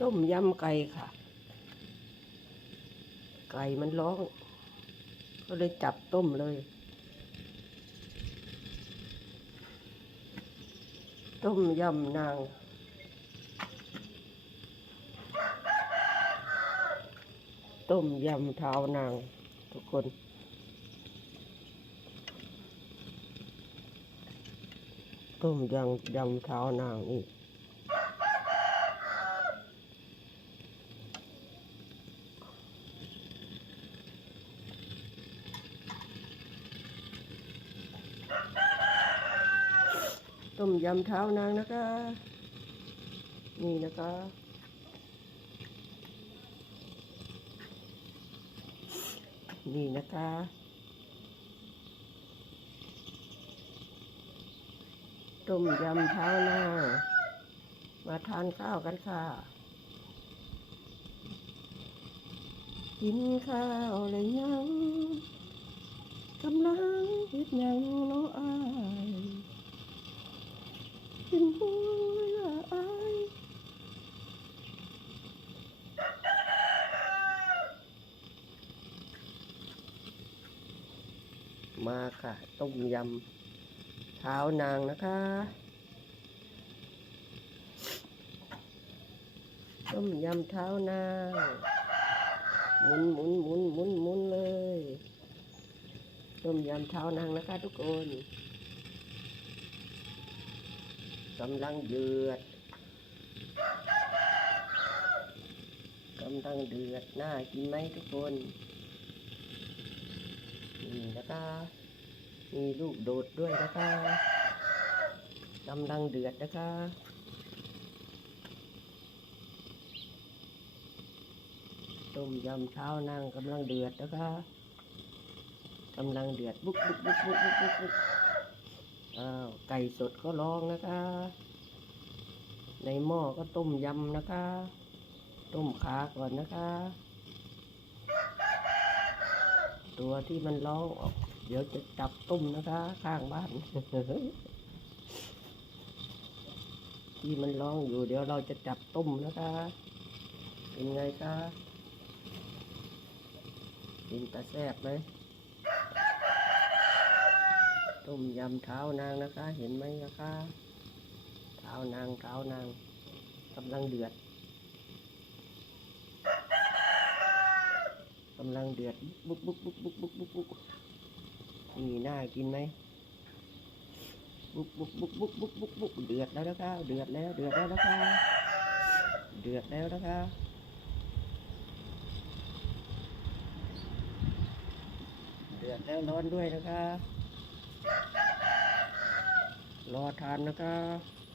ต้มยำไก่ค่ะ ไก่มันร้อง ก็เลยจับต้มเลย ต้มยำนาง ต้มยำเท้านาง ทุกคนต้มยำยำเท้านางนี่ ต้มยำเท้านางนะคะ นี่นะคะ นี่นะคะต้มยำเท้านางมาทานข้าวกันค่ะ กินข้าวเลยยังกำลังคิดยังเน้ออาย เป็นหัวอายมาค่ะ ต้มยำเท้านางนะคะต้มยำเท้านางหมุนหมุนหมุนหมุนหมุนเลย ต้มยำเท้านางนะคะทุกคน กำลังเดือดกำลังเดือดน่ากินไหมทุกคนนี่นะคะมีลูกโดดด้วยนะคะกำลังเดือดนะคะต้มยำเช้านางกำลังเดือดนะคะกำลังเดือดบุกบุกบุกบุกบุกบุกบุก อ้าวไก่สดก็ร้องนะคะ ในหม้อก็ต้มยำนะคะ ต้มขาก่อนนะคะ ตัวที่มันร้องออก เดี๋ยวจะจับต้มนะคะ ข้างบ้าน ที่มันร้องอยู่ เดี๋ยวเราจะจับต้มนะคะ เป็นไงคะกินตาแซ่บไหม ต้มยำเท้านางนะคะ เห็นไหมนะคะเท้านางเท้านางกำลังเดือดกำลังเดือดบุกบุกบุกบุกบุกบุกบุกนี่น่ากินไหมบุกบุกบุกบุกบุกบุกบุกเดือดแล้วนะคะเดือดแล้วเดือดแล้วนะคะเดือดแล้วนะคะเดือดแล้วร้อนด้วยนะคะ รอทานนะคะ